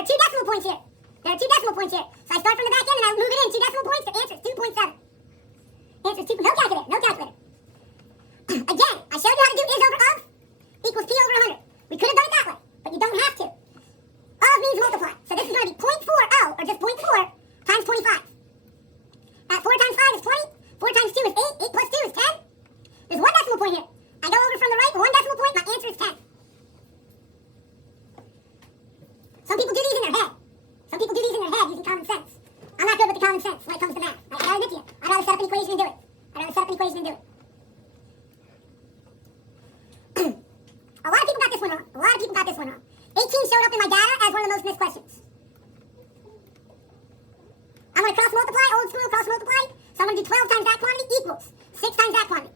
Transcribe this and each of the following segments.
are 2 decimal points here. There are 2 decimal points here. So I start from the back end and I move it in 2 decimal points. The answer is 2.7. Answer is 2. No calculator. No calculator. Again, I showed you how to do is over of equals p over 100. We could have done it that way, but you don't have to. Of means multiply. So this is going to be 0.40, or just 0.4, times 25. 4 times 5 is 20. 4 times 2 is 8. 8 plus 2 is 10. There's 1 decimal point here. I go over from the right 1 decimal point. My answer is 10. Some people do these in their head. Some people do these in their head using common sense. I'm not good with the common sense when it comes to math. I gotta admit to you. I'd rather set up an equation and do it. A lot of people got this one wrong. 18 showed up in my data as one of the most missed questions. I'm going to cross multiply, old school cross multiply. So I'm going to do 12 times that quantity equals 6 times that quantity.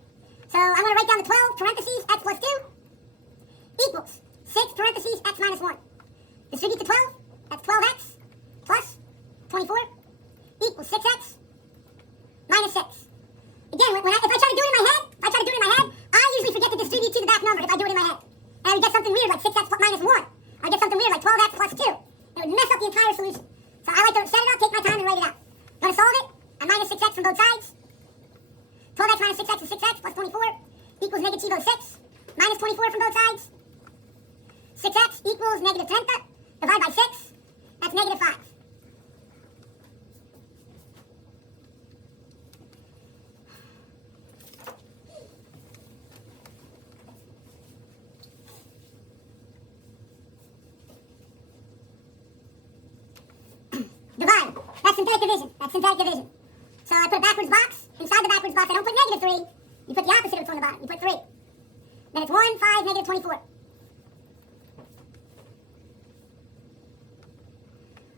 So I'm going to write down the 12 parentheses x plus 2 equals 6 parentheses x minus 1. Distribute the 12. That's 12x plus 24 equals 6x minus 6. Again, if I try to do it in my head, I usually forget to distribute to the back number if I do it in my head. And I would get something weird like 6x minus 1. I get something weird like 12x plus 2. It would mess up the entire solution. So I like to set it up, take my time, and write it out. Going to solve it. I minus 6x from both sides. 12x minus 6x is 6x plus 24 equals negative 6. Minus 24 from both sides. 6x equals negative 10. Divide by 6. That's negative 5. Divide. That's synthetic division. So I put a backwards box. Inside the backwards box, I don't put negative 3. You put the opposite of 2 on the bottom. You put 3. Then it's 1, 5, negative 24.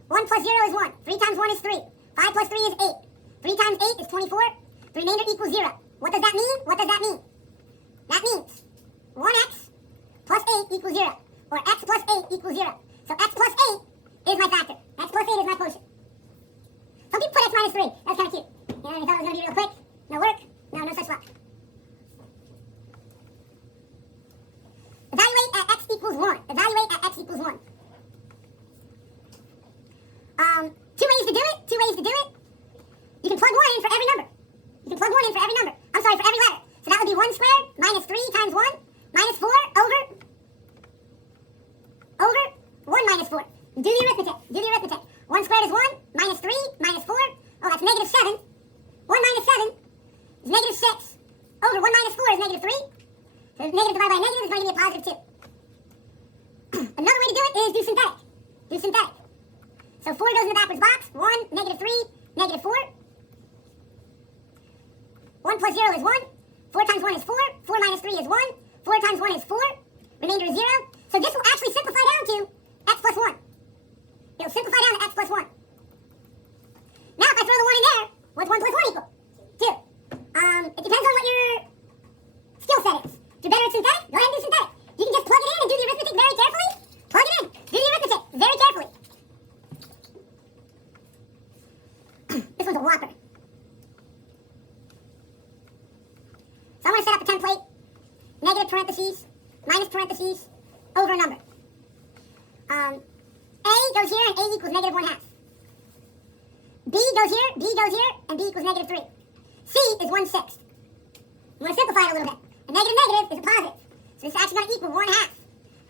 1 plus 0 is 1. 3 times 1 is 3. 5 plus 3 is 8. 3 times 8 is 24. The remainder equals 0. What does that mean? That means 1x plus 8 equals 0. Or x plus 8 equals 0. So x plus 8 is my factor. X plus 8 is my quotient. Some people put x minus 3. That's kind of cute. You know, they thought it was going to be real quick. No work. No such luck. Evaluate at x equals 1. Two ways to do it. You can plug 1 in for every number. I'm sorry, for every letter. So that would be 1 squared minus 3 times 1 minus 4 over 1 minus 4. Do the arithmetic. 1 squared is 1, minus 3, minus 4. Oh, that's negative 7. 1 minus 7 is negative 6. Over 1 minus 4 is negative 3. So negative divided by negative is going to give me a positive 2. Another way to do it is do synthetic. So 4 goes in the backwards box. 1, negative 3, negative 4. 1 plus 0 is 1. 4 times 1 is 4. 4 minus 3 is 1. 4 times 1 is 4. Remainder is 0. So this will actually simplify down to x plus 1. It'll simplify down to x plus 1. Now if I throw the 1 in there, what's 1 plus 1 equal? 2. It depends on what your skill set is. If you're better at synthetic, go ahead and do synthetic. You can just plug it in and do the arithmetic very carefully. Plug it in. Do the arithmetic very carefully. This one's a whopper. So I'm going to set up a template. Negative parentheses, minus parentheses, over a number. A goes here and A equals negative 1/2. B goes here, and B equals negative 3. C is 1/6. I'm going to simplify it a little bit. A negative negative is a positive. So this is actually going to equal 1/2.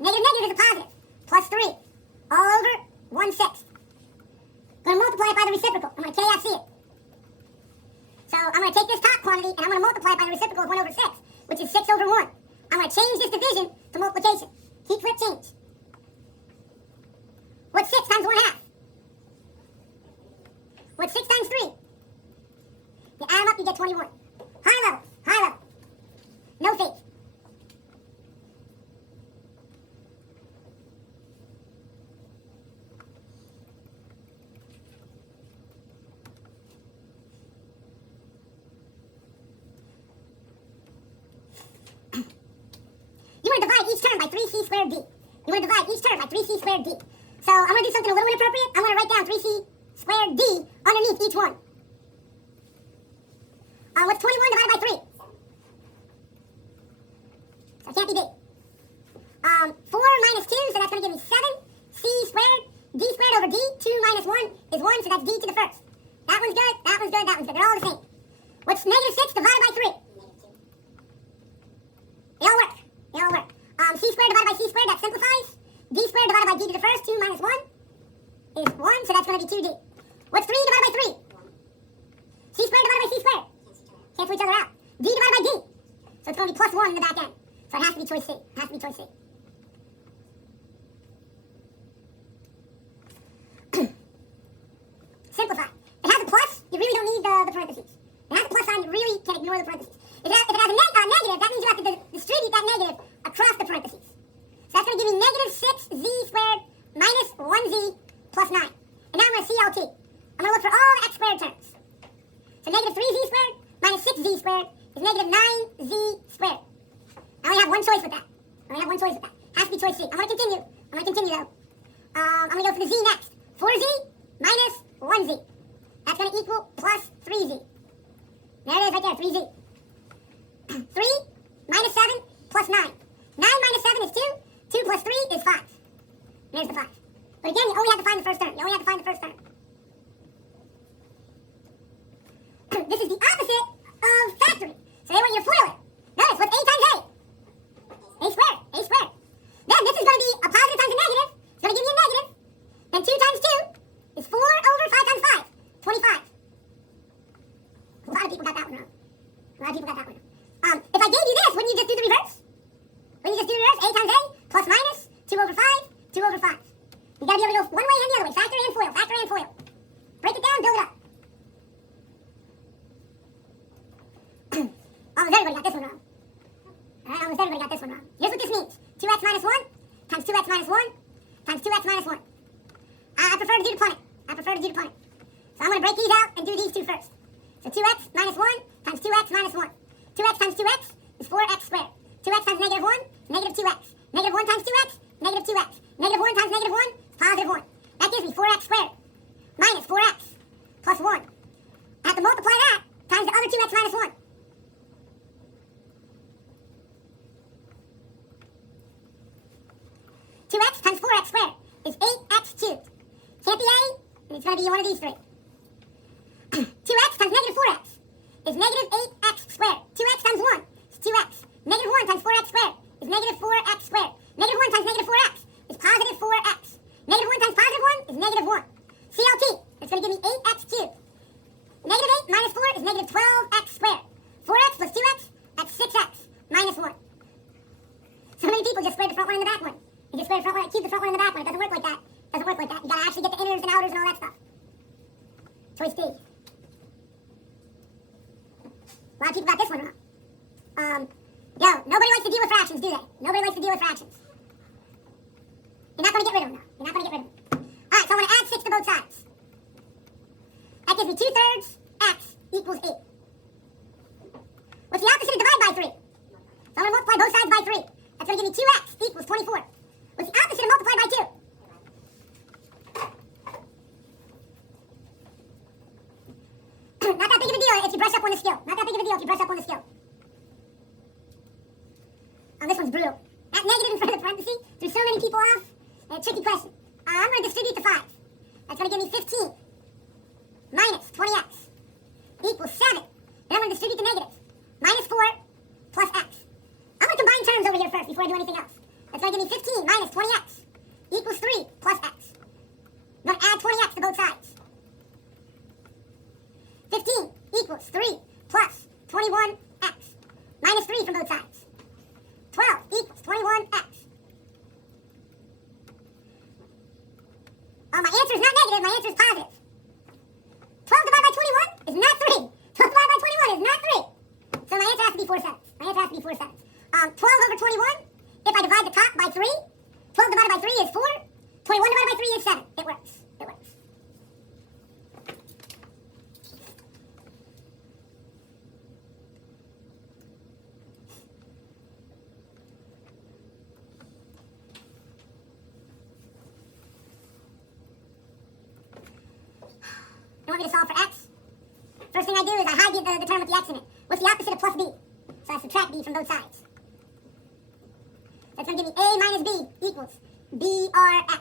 Negative negative is a positive. Plus 3. All over 1/6. Going to multiply it by the reciprocal. I'm going to KFC it. So I'm going to take this top quantity and I'm going to multiply it by the reciprocal of 1 over 6, which is 6 over 1. I'm going to change this division to multiplication. Keep flip change. What's 6 times 1/2? What's 6 times 3? You add them up, you get 21. High level. No faith. You want to divide each term by 3c squared d. So I'm going to do something a little inappropriate. I'm going to write down 3c squared d underneath each one. What's 21 divided by 3? So it can't be d. 4 minus 2, so that's going to give me 7. C squared, d squared over d, 2 minus 1 is 1, so that's d to the first. That one's good, that one's good, that one's good. They're all the same. What's negative 6 divided by 3? They all work. They all work. C squared divided by c squared, that simplifies. D squared divided by d to the first, 2 minus 1 is 1, so that's going to be 2d. What's 3 divided by 3? C squared divided by c squared. Cancel each other out. D divided by d. So it's going to be plus 1 in the back end. So it has to be choice C. It has to be choice C. Simplify. If it has a plus, you really don't need the parentheses. If it has a plus sign, you really can ignore the parentheses. If it has a negative, that means you have to distribute that negative across the parentheses. So that's going to give me negative 6z squared minus 1z plus 9. And now I'm going to CLT. I'm going to look for all the x squared terms. So negative 3z squared minus 6z squared is negative 9z squared. I only have one choice with that. I only have one choice with that. Has to be choice C. I'm going to continue. I'm going to continue though. I'm going to go for the z next. 4z minus 1z. That's going to equal plus 3z. There it is right there, 3z. 3 minus 7 plus 9. 9 minus 7 is 2. 2 plus 3 is 5. There's the 5. But again, you only have to find the first term. You only have to find the first term. This is the opposite of factoring. So they want you to FOIL it. Notice, what's a times a? A squared. A squared. Then this is going to be a positive times a negative. It's going to give you a negative. Then 2 times 2 is 4 over 5 times 5. 25. A lot of people got that one wrong. A lot of people got that one wrong. If I gave you this, wouldn't you just do the reverse? Wouldn't you just do the reverse? A times a plus minus 2 over 5. 2 over 5. You got to be able to go one way and the other way. Factor and FOIL. Factor and FOIL. Break it down, build it up. Almost everybody got this one wrong. Alright, almost everybody got this one wrong. Here's what this means. 2x minus 1 times 2x minus 1 times 2x minus 1. I prefer to do the punning. I prefer to do the punning. So I'm going to break these out and do these two first. So 2x minus 1 times 2x minus 1. 2x times 2x is 4x squared. 2x times negative 1 is negative 2x. Negative 1 times 2x, negative 2x. Negative 1 times negative 1 is positive 1. That gives me 4x squared minus 4x plus 1. I have to multiply that times the other 2x minus 1. 2x times 4x squared is 8x cubed. Can't be a, and it's going to be one of these three. 2x times negative 4x is negative 8x squared. 2x times 1 is 2x. Negative 1 times 4x squared is negative 4x squared. Negative 1 times negative 4x is positive 4x. Negative 1 times positive 1 is negative 1. CLT, it's going to give me 8x cubed. Negative 8 minus 4 is negative 12x squared. 4x plus 2x, that's 6x minus 1. So many people just squared the front one and the back one. You just square the front one, cube the front one and the back one. It doesn't work like that. It doesn't work like that. You got to actually get the inners and outers and all that stuff. Choice D. A lot of people got this one wrong. Nobody likes to deal with fractions, do they? Nobody likes to deal with fractions. You're not going to get rid of them, though. You're not going to get rid of them. All right, so I want to add 6 to both sides. That gives me 2/3 x equals 8. What's the opposite of divide by 3? So I'm going to multiply both sides by 3. That's going to give me 2x equals 24. What's the opposite of multiply by 2? Not that big of a deal if you brush up on the skill. Not that big of a deal if you brush up on the skill. Oh, this one's brutal. That negative in front of the parenthesis threw so many people off. Tricky question. I'm going to distribute the 5. That's going to give me 15 minus 20x equals 7. Then I'm going to distribute the negative. Minus 4 plus x. I'm going to combine terms over here first before I do anything else. That's going to give me 15 minus 20x equals 3 plus x. I'm going to add 20x to both sides. 15 equals 3 plus 21x minus 3 from both sides. 12 equals 21x. Oh, my answer is not negative. My answer is positive. 12 divided by 21 is not 3. 12 divided by 21 is not 3. So my answer has to be 4 sevenths. My answer has to be 4 sevenths. 12 over 21, if I divide the top by 3, 12 divided by 3 is 4. 21 divided by 3 is 7. It works. It works. You want me to solve for x? First thing I do is I hide the term with the x in it. What's the opposite of plus b? So I subtract b from both sides. That's going to give me a minus b equals brx.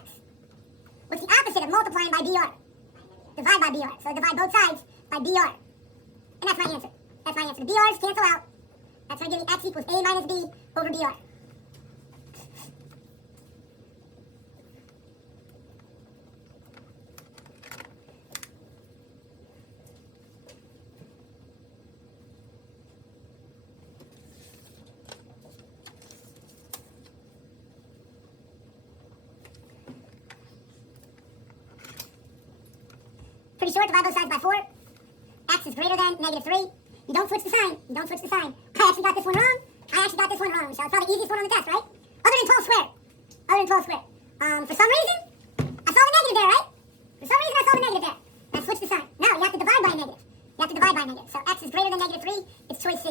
What's the opposite of multiplying by BR? Divide by BR. So divide both sides by BR. And that's my answer. That's my answer. The BRs cancel out. That's going to give me x equals A minus B over BR. Pretty short, divide both sides by 4. X is greater than -3. You don't switch the sign. You don't switch the sign. I actually got this one wrong. I actually got this one wrong, Michelle. It's probably the easiest one on the test, right? Other than 12 squared. Other than 12 squared. For some reason, I saw the negative there, right? For some reason, I saw the negative there. Now switch the sign. No, you have to divide by a negative. You have to divide by a negative. So x is greater than -3. It's choice C.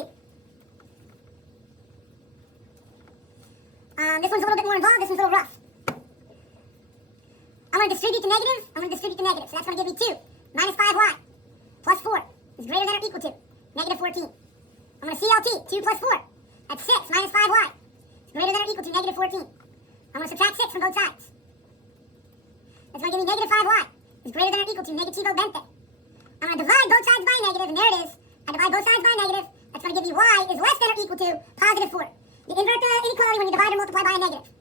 This one's a little bit more involved. This one's a little rough. I'm going to distribute the negative. I'm going to distribute the negative. So that's going to give me 2 minus 5y plus 4 is greater than or equal to -14. I'm going to CLT 2 plus 4. That's 6 minus 5y. It's greater than or equal to -14. I'm going to subtract 6 from both sides. That's going to give me -5y is greater than or equal to negativo 20. I'm going to divide both sides by a negative, and there it is. I divide both sides by a negative. That's going to give me y is less than or equal to +4. You invert the inequality when you divide or multiply by a negative.